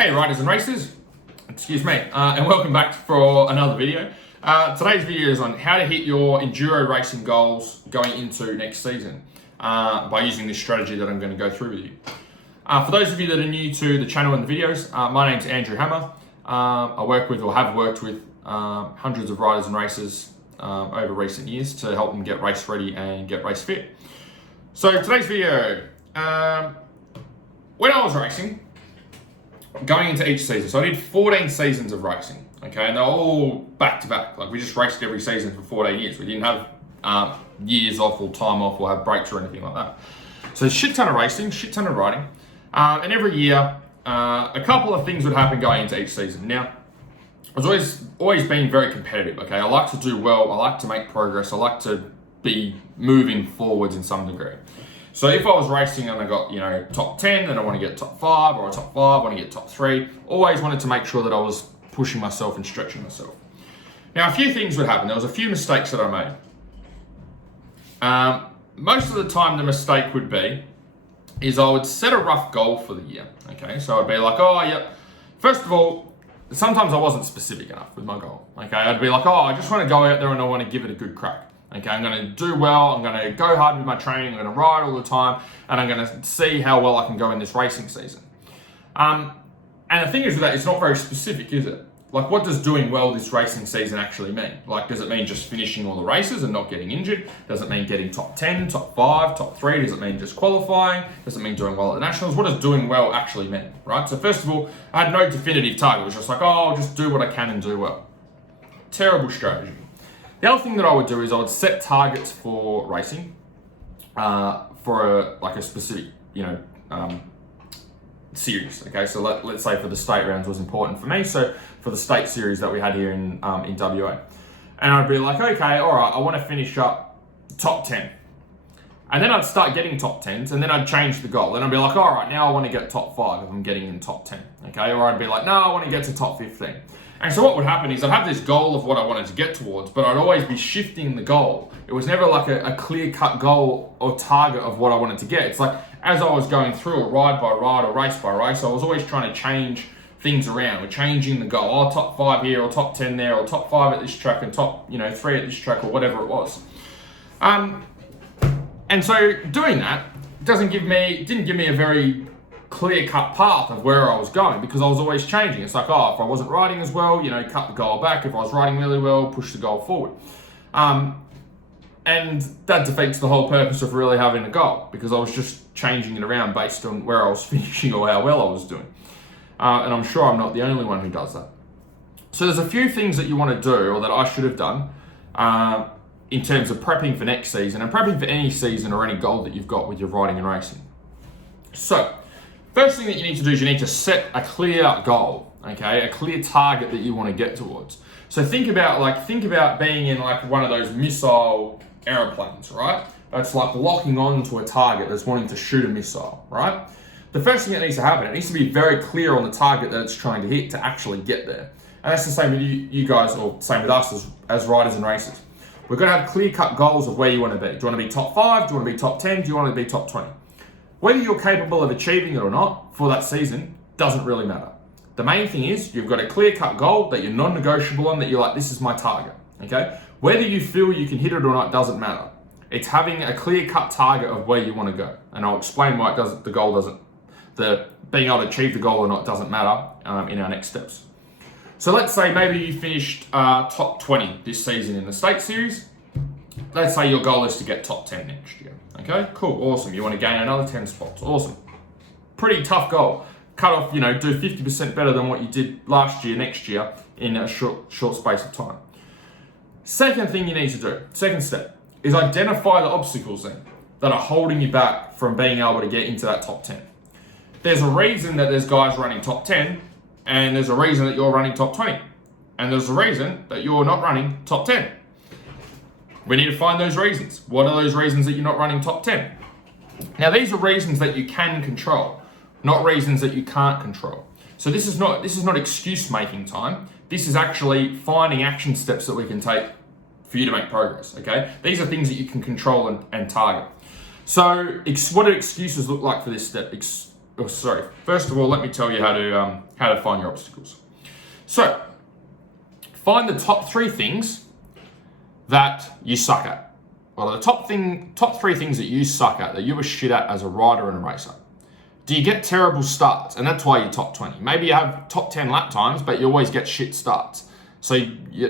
Hey riders and racers, excuse me, and welcome back for another video. Today's video is on how to hit your enduro racing goals going into next season by using this strategy that I'm going to go through with you. For those of you that are new to the channel and the videos, my name's Andrew Hammer. I work with or have worked with hundreds of riders and racers over recent years to help them get race ready and get race fit. So today's video, when I was racing, going into each season, so I did 14 seasons of racing, okay, and they're all back to back. Like we just raced every season for 14 years. We didn't have years off or time off or have breaks or anything like that. So a shit ton of racing, shit ton of riding, and every year a couple of things would happen going into each season. Now, I was always been very competitive. Okay, I like to do well. I like to make progress. I like to be moving forwards in some degree. So if I was racing and I got, top 10, then I want to get top 5, or a top 5, I want to get top 3. Always wanted to make sure that I was pushing myself and stretching myself. Now, a few things would happen. There was a few mistakes that I made. Most of the time, the mistake would be is I would set a rough goal for the year. Okay, so I'd be like, oh, yep. First of all, sometimes I wasn't specific enough with my goal. Okay, I'd be like, oh, I just want to go out there and I want to give it a good crack. Okay, I'm going to do well, I'm going to go hard with my training, I'm going to ride all the time, and I'm going to see how well I can go in this racing season. And the thing is with that, it's not very specific, is it? Like, what does doing well this racing season actually mean? Like, does it mean just finishing all the races and not getting injured? Does it mean getting top 10, top 5, top 3? Does it mean just qualifying? Does it mean doing well at the Nationals? What does doing well actually mean, right? So first of all, I had no definitive target. It was just like, oh, I'll just do what I can and do well. Terrible strategy. The other thing that I would do is I would set targets for racing for a specific, series. Okay, so let's say for the state rounds was important for me. So for the state series that we had here in WA, and I'd be like, okay, all right, I want to finish up top 10, and then I'd start getting top 10s, and then I'd change the goal. Then I'd be like, all right, now I want to get top 5 if I'm getting in top 10. Okay, or I'd be like, no, I want to get to top 15. And so what would happen is I'd have this goal of what I wanted to get towards, but I'd always be shifting the goal. It was never like a clear-cut goal or target of what I wanted to get. It's like as I was going through it, ride by ride or race by race, I was always trying to change things around. We're changing the goal. Oh, top 5 here, or top 10 there, or top 5 at this track, and top 3 at this track, or whatever it was. And so doing that didn't give me a very clear-cut path of where I was going, because I was always changing. It's like, oh, if I wasn't riding as well, cut the goal back. If I was riding really well, push the goal forward. And that defeats the whole purpose of really having a goal, because I was just changing it around based on where I was finishing or how well I was doing. And I'm sure I'm not the only one who does that. So there's a few things that you want to do, or that I should have done, in terms of prepping for next season and prepping for any season or any goal that you've got with your riding and racing. So, first thing that you need to do is you need to set a clear goal, okay? A clear target that you want to get towards. So think about being in like one of those missile airplanes, right? That's like locking on to a target that's wanting to shoot a missile, right? The first thing that needs to happen, it needs to be very clear on the target that it's trying to hit to actually get there. And that's the same with you guys, or same with us as riders and racers. We're going to have clear-cut goals of where you want to be. Do you want to be top 5? Do you want to be top 10? Do you want to be top 20? Whether you're capable of achieving it or not for that season doesn't really matter. The main thing is you've got a clear-cut goal that you're non-negotiable on, that you're like, this is my target, okay? Whether you feel you can hit it or not doesn't matter. It's having a clear-cut target of where you want to go. And I'll explain why being able to achieve the goal or not doesn't matter in our next steps. So let's say maybe you finished top 20 this season in the state series. Let's say your goal is to get top 10 next year. Okay, cool, awesome. You want to gain another 10 spots. Awesome. Pretty tough goal. Cut off, do 50% better than what you did last year, next year, in a short space of time. Second thing you need to do, second step, is identify the obstacles then that are holding you back from being able to get into that top 10. There's a reason that there's guys running top 10, and there's a reason that you're running top 20. And there's a reason that you're not running top 10. We need to find those reasons. What are those reasons that you're not running top 10? Now, these are reasons that you can control, not reasons that you can't control. So this is not excuse making time. This is actually finding action steps that we can take for you to make progress, okay? These are things that you can control and target. So what do excuses look like for this step? first of all, let me tell you how to find your obstacles. So, find the top 3 things that you suck at. Well, the top 3 things that you suck at, that you were shit at as a rider and a racer. Do you get terrible starts? And that's why you're top 20. Maybe you have top 10 lap times, but you always get shit starts. So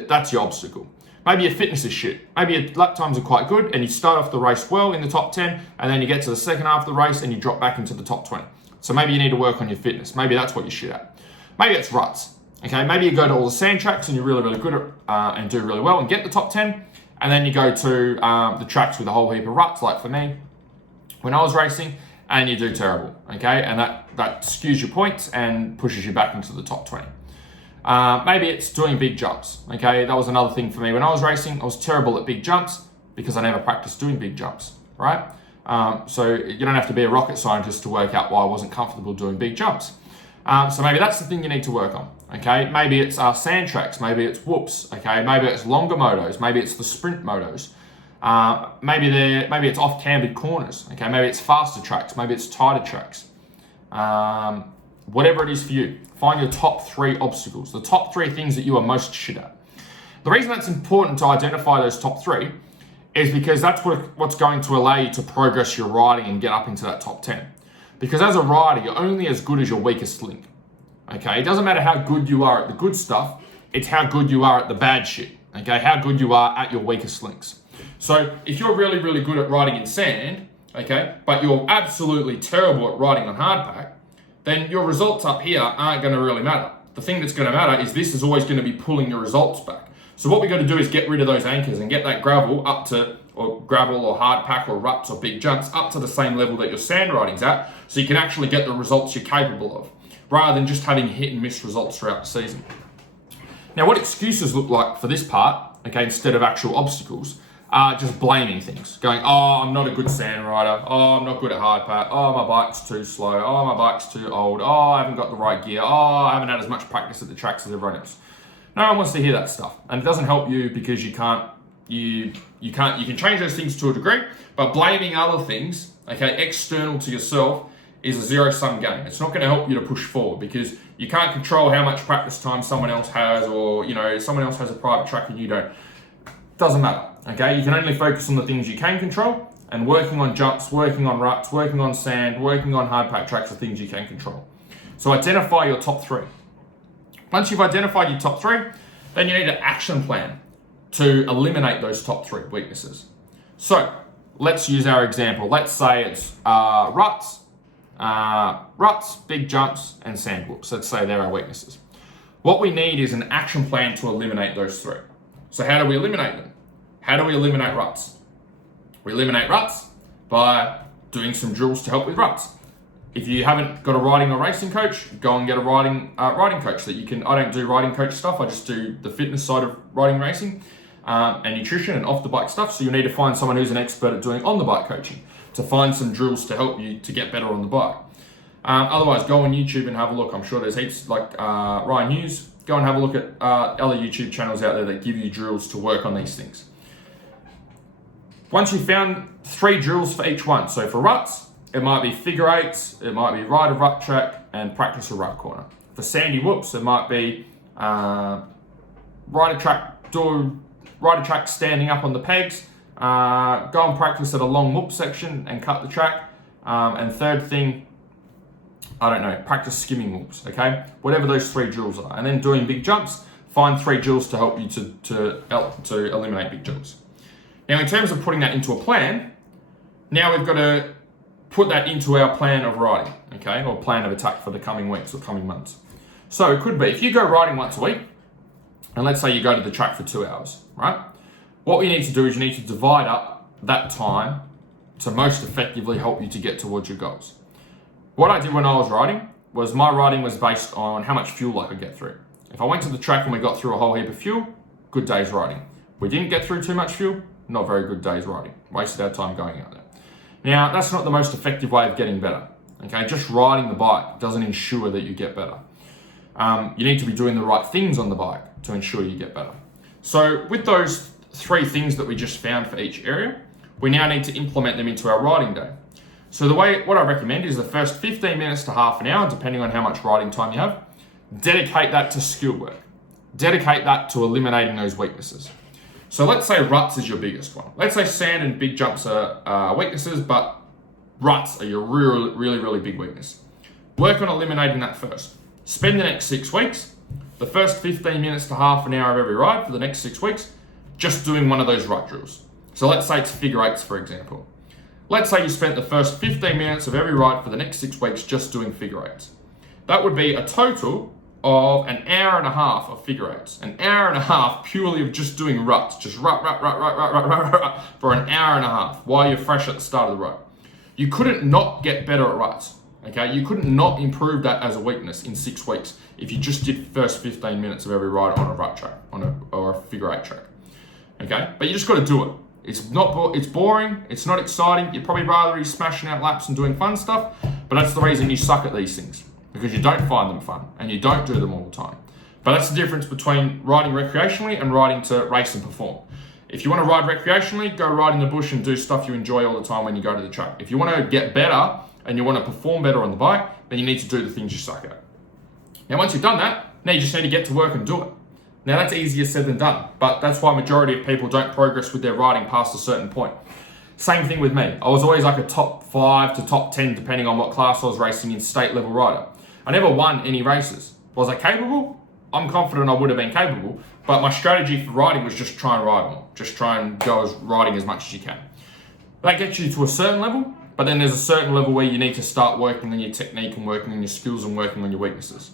that's your obstacle. Maybe your fitness is shit. Maybe your lap times are quite good and you start off the race well in the top 10 and then you get to the second half of the race and you drop back into the top 20. So maybe you need to work on your fitness. Maybe that's what you're shit at. Maybe it's ruts. Okay, maybe you go to all the sand tracks and you're really, really good at and do really well and get the top 10. And then you go to the tracks with a whole heap of ruts, like for me, when I was racing, and you do terrible, okay? And that skews your points and pushes you back into the top 20. Maybe it's doing big jumps, okay? That was another thing for me. When I was racing, I was terrible at big jumps because I never practiced doing big jumps, right? So you don't have to be a rocket scientist to work out why I wasn't comfortable doing big jumps. So maybe that's the thing you need to work on, okay? Maybe it's sand tracks, maybe it's whoops, okay? Maybe it's longer motos, maybe it's the sprint motos. Maybe it's off-cambered corners, okay? Maybe it's faster tracks, maybe it's tighter tracks. Whatever it is for you, find your top 3 obstacles, the top 3 things that you are most shit at. The reason that's important to identify those top 3 is because that's what's going to allow you to progress your riding and get up into that top 10. Because as a rider, you're only as good as your weakest link, okay? It doesn't matter how good you are at the good stuff, it's how good you are at the bad shit, okay? How good you are at your weakest links. So if you're really, really good at riding in sand, okay, but you're absolutely terrible at riding on hardpack, then your results up here aren't going to really matter. The thing that's going to matter is this is always going to be pulling your results back. So what we're going to do is get rid of those anchors and get that gravel up to, or gravel or hardpack or ruts or big jumps up to the same level that your sand riding's at, so you can actually get the results you're capable of, rather than just having hit and miss results throughout the season. Now, what excuses look like for this part, okay, instead of actual obstacles, just blaming things, going, oh, I'm not a good sand rider, oh, I'm not good at hardpack, oh, my bike's too slow, oh, my bike's too old, oh, I haven't got the right gear, oh, I haven't had as much practice at the tracks as everyone else. No one wants to hear that stuff, and it doesn't help you because you can change those things to a degree, but blaming other things, okay, external to yourself, is a zero-sum game. It's not going to help you to push forward because you can't control how much practice time someone else has, or someone else has a private track and you don't. Doesn't matter, okay? You can only focus on the things you can control, and working on jumps, working on ruts, working on sand, working on hardpack tracks are things you can control. So identify your top 3. Once you've identified your top 3, then you need an action plan to eliminate those top 3 weaknesses. So let's use our example. Let's say it's ruts, big jumps, and sand whoops. Let's say they're our weaknesses. What we need is an action plan to eliminate those 3. So how do we eliminate them? How do we eliminate ruts? We eliminate ruts by doing some drills to help with ruts. If you haven't got a riding or racing coach, go and get a riding coach that you can. I don't do riding coach stuff. I just do the fitness side of riding, racing, and nutrition and off the bike stuff. So you need to find someone who's an expert at doing on the bike coaching to find some drills to help you to get better on the bike. Otherwise, go on YouTube and have a look. I'm sure there's heaps like Ryan Hughes. Go and have a look at other YouTube channels out there that give you drills to work on these things. Once you've found 3 drills for each one, so for ruts, it might be figure eights, it might be ride a rut track and practice a rut corner. For sandy whoops, it might be ride a track standing up on the pegs, go and practice at a long whoop section and cut the track. And third thing, I don't know, practice skimming whoops, okay? Whatever those 3 drills are. And then doing big jumps, find 3 drills to help you to eliminate big jumps. Now, in terms of putting that into a plan, now we've got to put that into our plan of riding, okay? Or plan of attack for the coming weeks or coming months. So it could be, if you go riding once a week, and let's say you go to the track for 2 hours, right? What we need to do is you need to divide up that time to most effectively help you to get towards your goals. What I did when I was riding was my riding was based on how much fuel I could get through. If I went to the track and we got through a whole heap of fuel, good day's riding. We didn't get through too much fuel, not very good day's riding. Wasted our time going out there. Now, that's not the most effective way of getting better. Okay, just riding the bike doesn't ensure that you get better. You need to be doing the right things on the bike to ensure you get better. So with those 3 things that we just found for each area, we now need to implement them into our riding day. So what I recommend is the first 15 minutes to half an hour, depending on how much riding time you have, dedicate that to skill work. Dedicate that to eliminating those weaknesses. So let's say ruts is your biggest one. Let's say sand and big jumps are weaknesses, but ruts are your really big weakness. Work on eliminating that first. Spend the next 6 weeks, the first 15 minutes to half an hour of every ride for the next 6 weeks, just doing one of those rut drills. So let's say it's figure eights, for example. Let's say you spent the first 15 minutes of every ride for the next 6 weeks just doing figure eights. That would be a total of an hour and a half of figure eights. An hour and a half purely of just doing ruts. Just rut for an hour and a half while you're fresh at the start of the rut. You couldn't not get better at ruts. Okay, you couldn't not improve that as a weakness in 6 weeks if you just did the first 15 minutes of every ride on a rut track, or a figure eight track. Okay, but you just got to do it. It's boring, it's not exciting. You'd probably rather be smashing out laps and doing fun stuff, but that's the reason you suck at these things, because you don't find them fun and you don't do them all the time. But that's the difference between riding recreationally and riding to race and perform. If you want to ride recreationally, go ride in the bush and do stuff you enjoy all the time when you go to the track. If you want to get better and you want to perform better on the bike, then you need to do the things you suck at. Now, once you've done that, now you just need to get to work and do it. Now, that's easier said than done, but that's why majority of people don't progress with their riding past a certain point. Same thing with me. I was always like a top 5 to top 10, depending on what class I was racing in, state level rider. I never won any races. Was I capable? I'm confident I would have been capable, but my strategy for riding was just try and ride more. Just try and go riding as much as you can. That gets you to a certain level, but then there's a certain level where you need to start working on your technique and working on your skills and working on your weaknesses.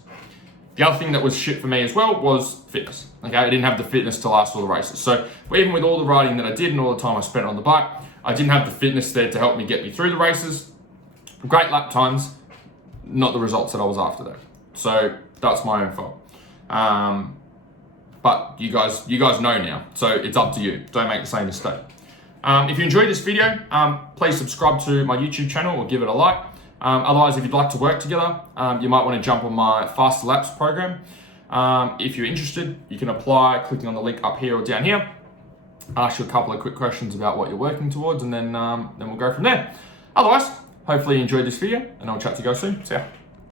The other thing that was shit for me as well was fitness. Okay, I didn't have the fitness to last all the races. So even with all the riding that I did and all the time I spent on the bike, I didn't have the fitness there to help me get me through the races. Great lap times, not the results that I was after though. So that's my own fault. But you guys know now, so it's up to you. Don't make the same mistake. If you enjoyed this video, please subscribe to my YouTube channel or give it a like. Otherwise, if you'd like to work together, you might want to jump on my Faster Laps program. If you're interested, you can apply clicking on the link up here or down here. I'll ask you a couple of quick questions about what you're working towards, and then we'll go from there. Otherwise, hopefully you enjoyed this video, and I'll chat to you guys soon. See ya.